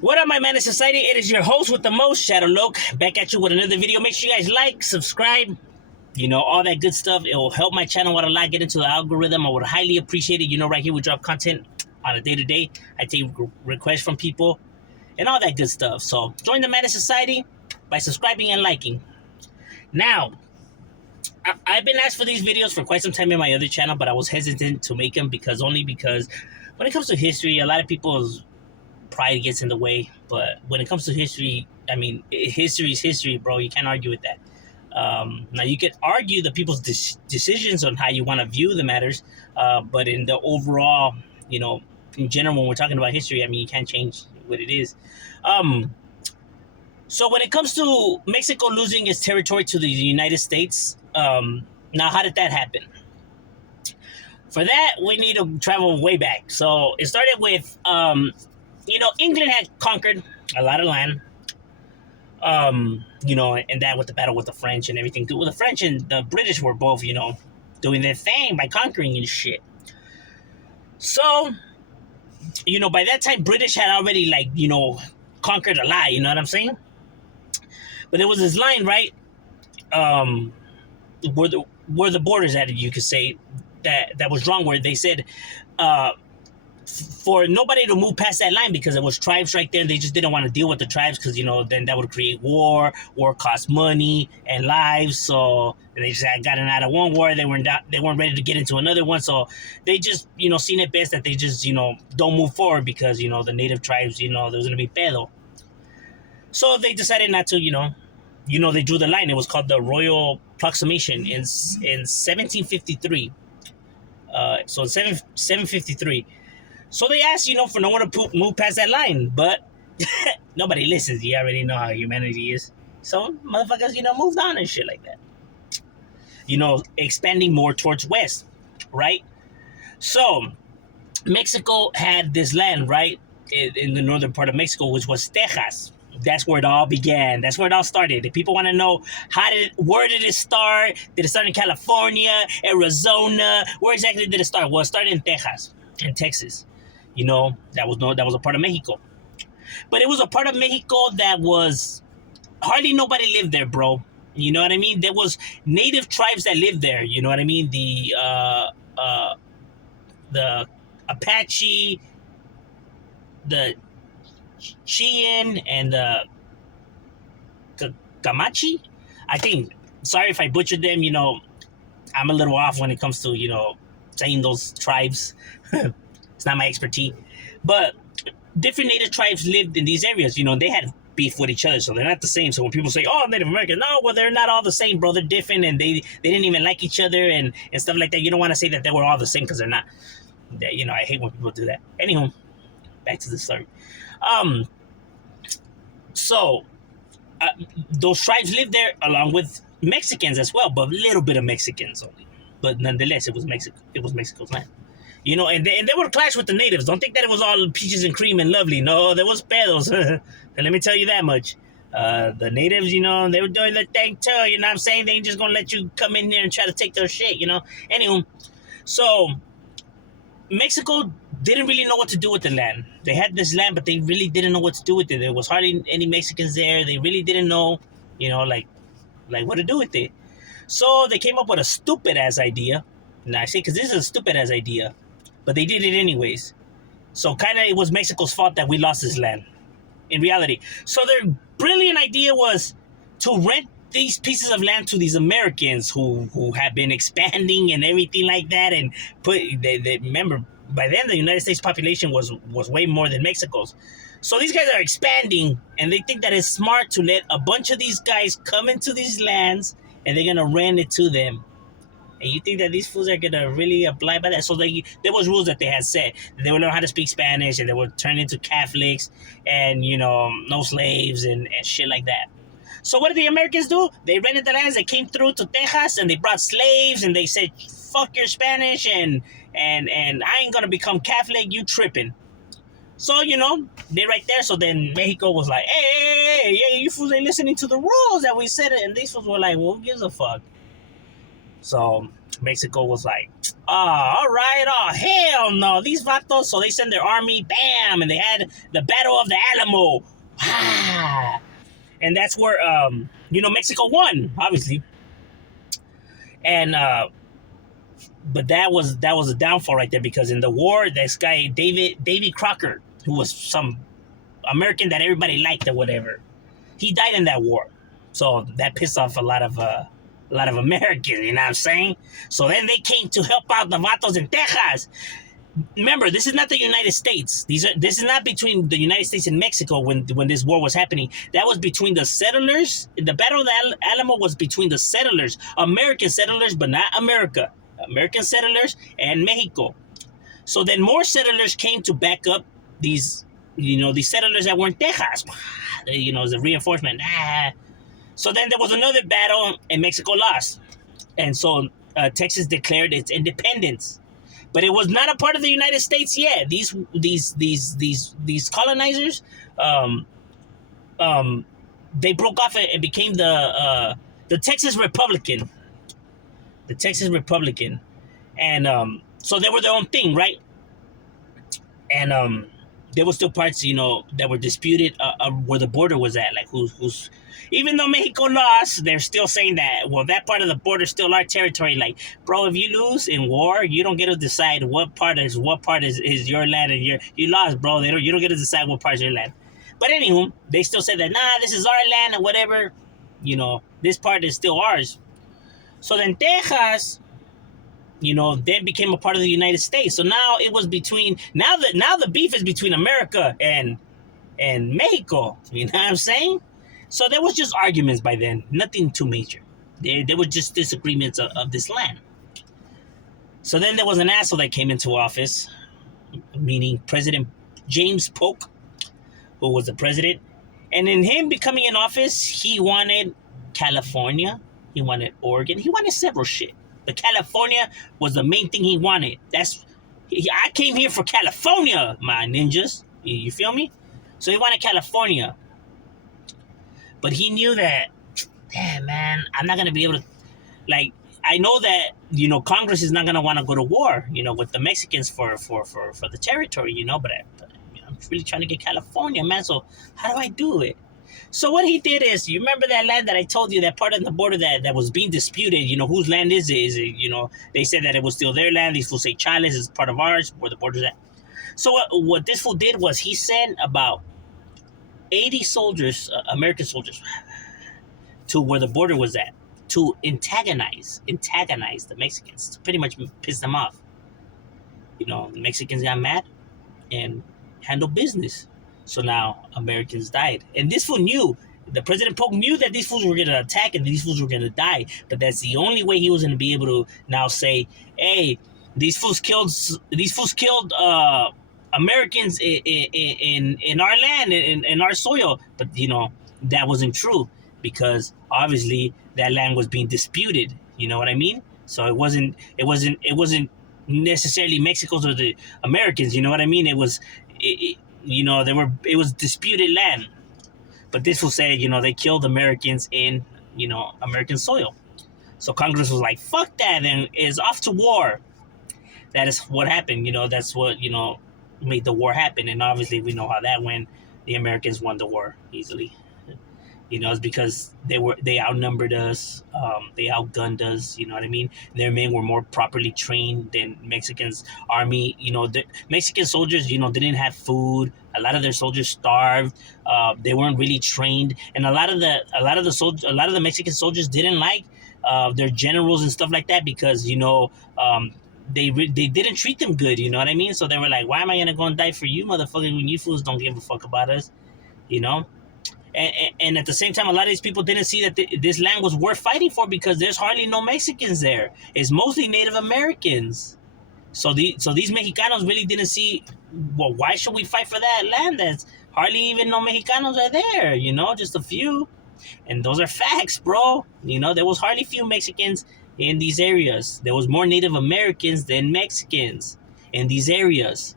What up, my man in society? It is your host with the most, Shadow Loke, back at you with another video. Make sure you guys like, subscribe, all that good stuff. It will help my channel out a lot, get into the algorithm. I would highly appreciate it. Right here we drop content on a day-to-day. I take requests from people and all that good stuff. So join the man in society by subscribing and liking. Now, I've been asked for these videos for quite some time in my other channel, but I was hesitant to make them because when it comes to history, a lot of people's pride gets in the way. But when it comes to history, history is history, bro. You can't argue with that. Now, you could argue the people's decisions on how you want to view the matters, but in the overall, in general, when we're talking about history, you can't change what it is. So when it comes to Mexico losing its territory to the United States, now how did that happen? For that, we need to travel way back. So it started with, England had conquered a lot of land, and that with the battle with the French and everything. Well, the French and the British were both, doing their thing by conquering and shit. So, by that time, British had already, conquered a lot, you know what I'm saying? But there was this line, right, where the borders at, you could say, that was wrong, where they said, for nobody to move past that line because it was tribes right there. They just didn't want to deal with the tribes because, then that would create war. War cost money and lives. So they just had gotten out of one war. They weren't ready to get into another one. So they just, seen it best that they just, don't move forward because, the native tribes, there was going to be pedo. So they decided not to, they drew the line. It was called the Royal Proclamation in 1753. So in 753. So they asked, for no one to move past that line, but nobody listens. You already know how humanity is. So motherfuckers, moved on and shit like that. Expanding more towards west, right? So Mexico had this land, right, in the northern part of Mexico, which was Texas. That's where it all began. That's where it all started. If people want to know where did it start? Did it start in California, Arizona? Where exactly did it start? Well, it started in Texas, that was a part of Mexico. But it was a part of Mexico that was hardly nobody lived there, bro. You know what I mean? There was native tribes that lived there. You know what I mean? The Apache, the Cheyenne, and the Comanche. I think. Sorry if I butchered them. I'm a little off when it comes to saying those tribes. It's not my expertise. But different native tribes lived in these areas. They had beef with each other, so they're not the same. So when people say, oh, Native American, no, well, they're not all the same, bro. They're different, and they didn't even like each other and stuff like that. You don't want to say that they were all the same because they're not. I hate when people do that. Anywho, back to the story. So those tribes lived there along with Mexicans as well, but a little bit of Mexicans only. But nonetheless, it was Mexico's land. And they would clash with the natives. Don't think that it was all peaches and cream and lovely. No, there was pedos. And let me tell you that much. The natives, they were doing their thing too. You know what I'm saying? They ain't just gonna let you come in there and try to take their shit. Anywho, so Mexico didn't really know what to do with the land. They had this land, but they really didn't know what to do with it. There was hardly any Mexicans there. They really didn't know, like what to do with it. So they came up with a stupid ass idea. And I say because this is a stupid ass idea, but they did it anyways. So kind of it was Mexico's fault that we lost this land. In reality, so their brilliant idea was to rent these pieces of land to these Americans who have been expanding and everything like that, and they remember by then the United States population was way more than Mexico's. So these guys are expanding, and they think that it's smart to let a bunch of these guys come into these lands, and they're gonna rent it to them. And you think that these fools are gonna really abide by that? So there was rules that they had set. They would learn how to speak Spanish, and they would turn into Catholics, and no slaves and shit like that. So what did the Americans do? They rented the lands. They came through to Texas, and they brought slaves, and they said, "Fuck your Spanish, and I ain't gonna become Catholic. You tripping?" So they right there. So then Mexico was like, "Hey, you fools ain't listening to the rules that we said," and these fools were like, "Well, who gives a fuck?" So Mexico was like, oh, all right, oh, hell no, these vatos. So they send their army, bam, and they had the Battle of the Alamo. Ah. And that's where, Mexico won, obviously. And, but that was a downfall right there, because in the war, this guy, Davy Crocker, who was some American that everybody liked or whatever, he died in that war. So that pissed off a lot of Americans, you know what I'm saying? So then they came to help out the vatos in Texas. Remember, this is not the United States. This is not between the United States and Mexico when this war was happening. That was between the settlers. The Battle of the Alamo was between the settlers, American settlers, but not America. American settlers and Mexico. So then more settlers came to back up these settlers that were in Texas. The reinforcement. So then there was another battle, and Mexico lost, and so Texas declared its independence. But it was not a part of the United States yet. These colonizers, they broke off and became the Texas Republican. The Texas Republican, and so they were their own thing, right? And there were still parts, that were disputed where the border was at, like who's. Even though Mexico lost, they're still saying that, well, that part of the border is still our territory. Like, bro, if you lose in war, you don't get to decide what part is your land, and you lost, bro. You don't get to decide what part is your land. But anywho, they still say that, nah, this is our land or whatever. This part is still ours. So then Texas, then became a part of the United States. So now it was now the beef is between America and Mexico. You know what I'm saying? So there was just arguments by then, nothing too major. There were just disagreements of this land. So then there was an asshole that came into office, meaning President James Polk, who was the president. And in him becoming in office, he wanted California, he wanted Oregon, he wanted several shit. But California was the main thing he wanted. I came here for California, my ninjas. You feel me? So he wanted California. But he knew that, damn, man, I'm not going to be able to, I know that, Congress is not going to want to go to war, with the Mexicans for the territory, but I'm really trying to get California, man. So how do I do it? So what he did is, you remember that land that I told you, that part of the border that was being disputed, whose land is it? Is it, they said that it was still their land. These fools say Chales is part of ours, where the border's at. So what this fool did was he sent about 80 soldiers, American soldiers, to where the border was at, to antagonize the Mexicans, to pretty much piss them off. The Mexicans got mad and handled business. So now Americans died. And this fool knew, the President Polk knew that these fools were going to attack and these fools were going to die. But that's the only way he was going to be able to now say, hey, these fools killed Americans in our land, in our soil. But that wasn't true, because obviously that land was being disputed. You know what I mean? So it wasn't necessarily Mexico's or the Americans. You know what I mean? It was disputed land. But this will say, they killed Americans in American soil. So Congress was like, fuck that, and is off to war. That is what happened. That's what made the war happen. And obviously we know how that went. The Americans won the war easily. It's because they outnumbered us, they outgunned us. You know what I mean? Their men were more properly trained than Mexicans' army. The Mexican soldiers, didn't have food. A lot of their soldiers starved. They weren't really trained, and a lot of the Mexican soldiers didn't like their generals and stuff like that, because they didn't treat them good. You know what I mean? So they were like, why am I gonna go and die for you, motherfucker, when you fools don't give a fuck about us? And at the same time, a lot of these people didn't see that this land was worth fighting for, because there's hardly no Mexicans there. It's mostly Native Americans. So these Mexicanos really didn't see, well, why should we fight for that land? That's hardly even no Mexicanos are there, just a few. And those are facts, bro. There was hardly few Mexicans in these areas. There was more Native Americans than Mexicans in these areas.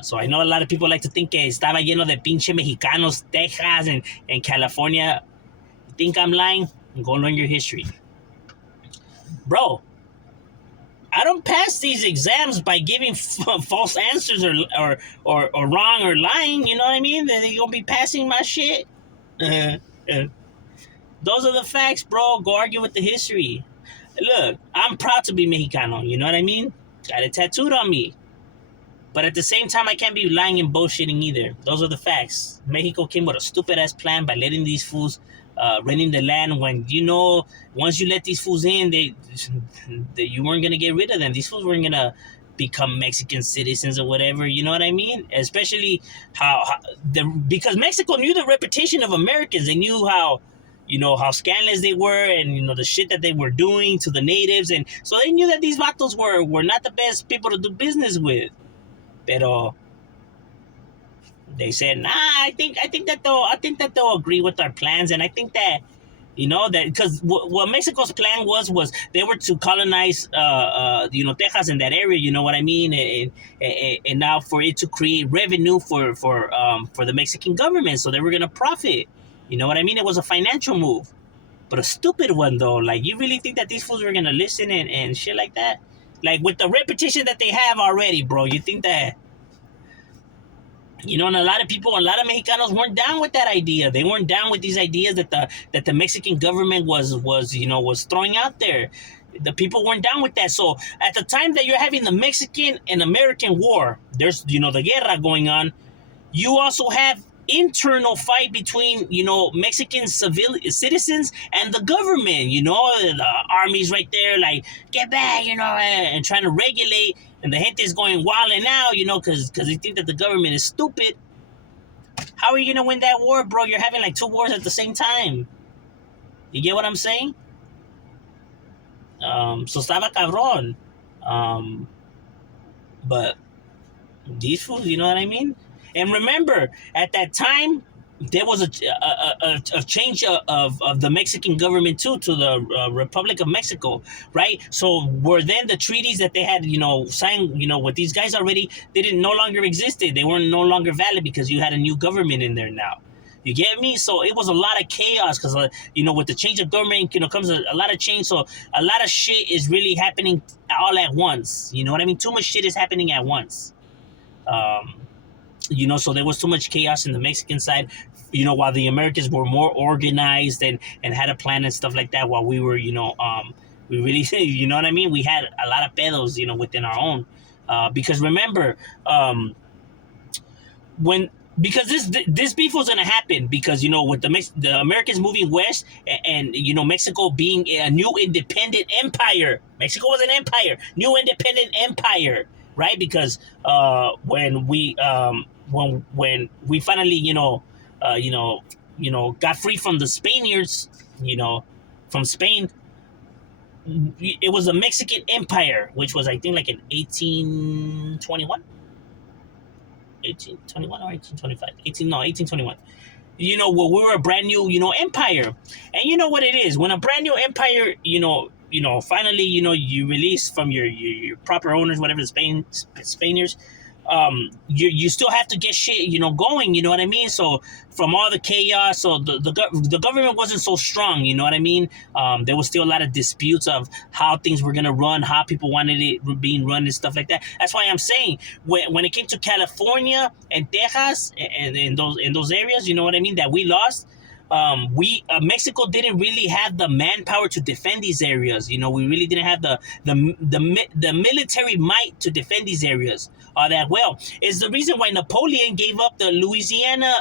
So I know a lot of people like to think que estaba lleno de pinche Mexicanos, Texas, and California. You think I'm lying? Go learn your history. Bro, I don't pass these exams by giving false answers or wrong or lying. You know what I mean? They gonna be passing my shit. Uh, uh, those are the facts, bro. Go argue with the history. Look, I'm proud to be Mexicano. You know what I mean? Got it tattooed on me. But at the same time, I can't be lying and bullshitting either. Those are the facts. Mexico came with a stupid ass plan by letting these fools renting the land when once you let these fools in, you weren't gonna get rid of them. These fools weren't gonna become Mexican citizens or whatever. You know what I mean? Especially because Mexico knew the reputation of Americans. They knew how scandalous they were, and the shit that they were doing to the natives, and so they knew that these vatos were not the best people to do business with. Pero they said, nah, I think that they'll agree with our plans, and I think that that because what Mexico's plan was they were to colonize Texas in that area. You know what I mean? And now for it to create revenue for the Mexican government, so they were gonna profit. You know what I mean? It was a financial move, but a stupid one though. Like, you really think that these fools were gonna listen and shit like that? Like, with the reputation that they have already, bro, you think that and a lot of Mexicanos weren't down with that idea. They weren't down with these ideas that the Mexican government was throwing out there. The people weren't down with that. So at the time that you're having the Mexican and American war, there's the guerra going on. You also have internal fight between Mexican citizens and the government. The army's right there, like, get back, and trying to regulate. And the gente is going wild and now, because they think that the government is stupid. How are you going to win that war, bro? You're having like two wars at the same time. You get what I'm saying? So estaba cabrón. But these fools, you know what I mean? And remember, at that time, there was a change of the Mexican government too, to the Republic of Mexico, right? So were then the treaties that they had, signed, with these guys already, they didn't no longer existed. They were no longer valid because you had a new government in there now. You get me? So it was a lot of chaos because, with the change of government, comes a lot of change. So a lot of shit is really happening all at once. You know what I mean? Too much shit is happening at once. So there was too much chaos in the Mexican side, while the Americans were more organized and had a plan and stuff like that, while we were, we really, you know what I mean? We had a lot of pedos, within our own. Because remember, because this beef was going to happen because, with the Americans moving west and Mexico being a new independent empire. Mexico was an empire, new independent empire, right? Because when we finally got free from the Spaniards, from Spain, it was a Mexican empire, which was, I think, like in 1821 or 1825, 1821. Where we were a brand new, empire. And you know what it is when a brand new empire, finally, you release from your proper owners, whatever, the Spaniards. You still have to get shit, going, you know what I mean? So from all the chaos, so the government wasn't so strong, you know what I mean? There was still a lot of disputes of how things were gonna run, how people wanted it being run and stuff like that. That's why I'm saying when it came to California and Texas and in those areas, you know what I mean, that we lost. Mexico didn't really have the manpower to defend these areas. We really didn't have the military might to defend these areas that well. It's the reason why Napoleon gave up the Louisiana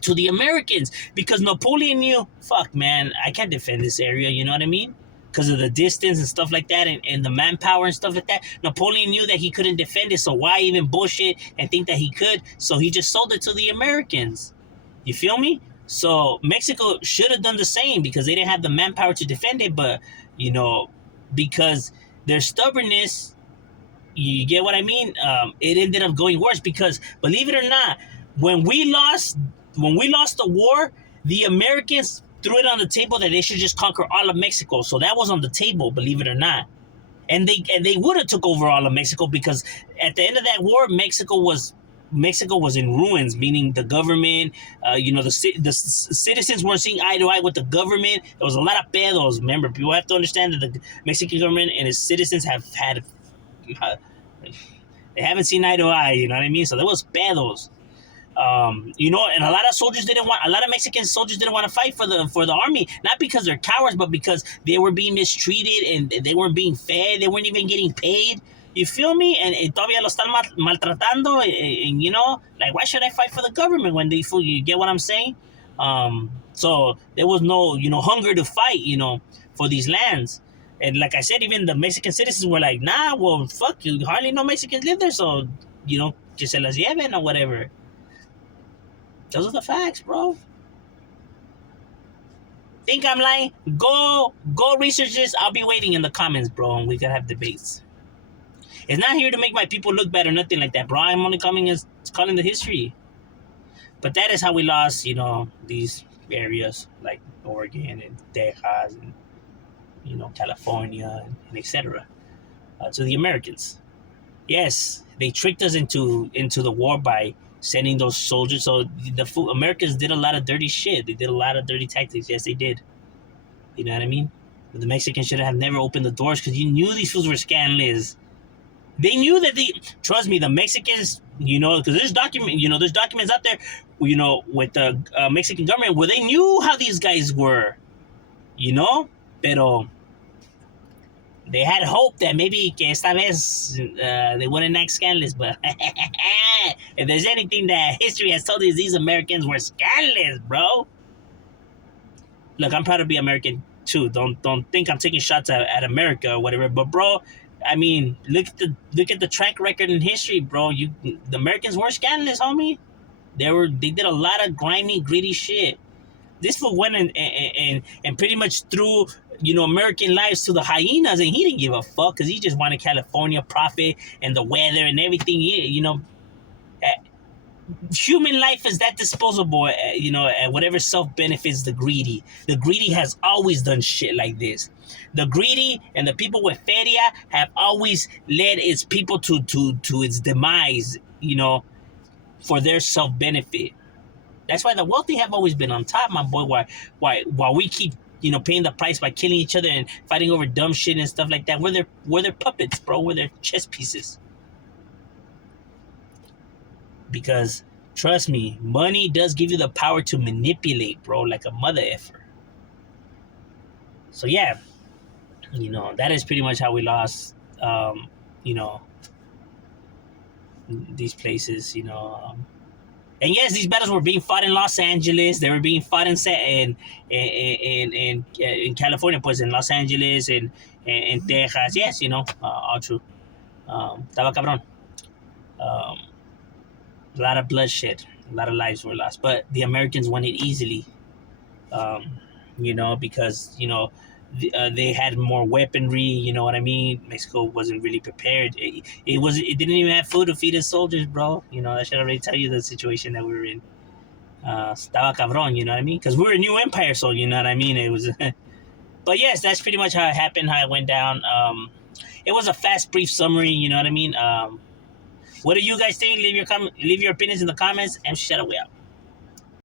to the Americans, because Napoleon knew, fuck, man, I can't defend this area. You know what I mean? Because of the distance and stuff like that, and the manpower and stuff like that. Napoleon knew that he couldn't defend it, so why even bullshit and think that he could? So he just sold it to the Americans. You feel me? So Mexico should have done the same because they didn't have the manpower to defend it, but, because their stubbornness, you get what I mean? It ended up going worse because, believe it or not, when we lost the war, the Americans threw it on the table that they should just conquer all of Mexico. So that was on the table, believe it or not. And they would have took over all of Mexico because at the end of that war, Mexico was Mexico was in ruins, meaning the government, citizens weren't seeing eye to eye with the government. There was a lot of pedos. Remember, people have to understand that the Mexican government and its citizens have had, they haven't seen eye to eye. You know what I mean? So there was pedos. And a lot of soldiers a lot of Mexican soldiers didn't want to fight for the army, not because they're cowards, but because they were being mistreated and they weren't being fed, they weren't even getting paid. You feel me? And todavía lo están maltratando, and like, why should I fight for the government when they fool you? Get what I'm saying? So there was no, hunger to fight, for these lands. And like I said, even the Mexican citizens were like, nah, well, fuck you. Hardly no Mexicans live there, so, que se las lleven or whatever. Those are the facts, bro. Think I'm lying? Go research this. I'll be waiting in the comments, bro, and we can have debates. It's not here to make my people look bad or nothing like that, bro. I'm only calling the history. But that is how we lost, these areas like Oregon and Texas and, California and etc. To the Americans. Yes, they tricked us into the war by sending those soldiers. So the Americans did a lot of dirty shit. They did a lot of dirty tactics. Yes, they did. You know what I mean? But the Mexicans should have never opened the doors because you knew these fools were scandalous. They knew that trust me, the Mexicans, because there's documents out there, with the Mexican government where they knew how these guys were, pero they had hope that maybe que esta vez they wouldn't act scandalous, but if there's anything that history has told us, these Americans were scandalous, bro. Look, I'm proud to be American too. Don't think I'm taking shots at America or whatever, but bro, I mean, look at the track record in history, bro. The Americans were scandalous, homie. They did a lot of grimy, gritty shit. This fool went and pretty much threw, American lives to the hyenas, and he didn't give a fuck because he just wanted California profit and the weather and everything. Human life is that disposable, and whatever self benefits the greedy. The greedy has always done shit like this. The greedy and the people with feria have always led its people to its demise, for their self benefit. That's why the wealthy have always been on top, my boy. While we keep, paying the price by killing each other and fighting over dumb shit and stuff like that. We're their puppets, bro. We're their chess pieces. Because trust me, money does give you the power to manipulate, bro, like a mother effer. So yeah, that is pretty much how we lost, these places, and yes, these battles were being fought in Los Angeles. They were being fought in California, pues, in Los Angeles and Texas. Yes, all true. Estaba cabrón. A lot of bloodshed, a lot of lives were lost, but the Americans won it easily. Because they had more weaponry. You know what I mean? Mexico wasn't really prepared. It didn't even have food to feed its soldiers, bro. I should already tell you the situation that we were in. Estaba cabrón, you know what I mean? Because we were a new empire, so you know what I mean. It was, but yes, that's pretty much how it happened, how it went down. It was a fast, brief summary. You know what I mean? What do you guys think? Leave your opinions in the comments, and shut up, we out.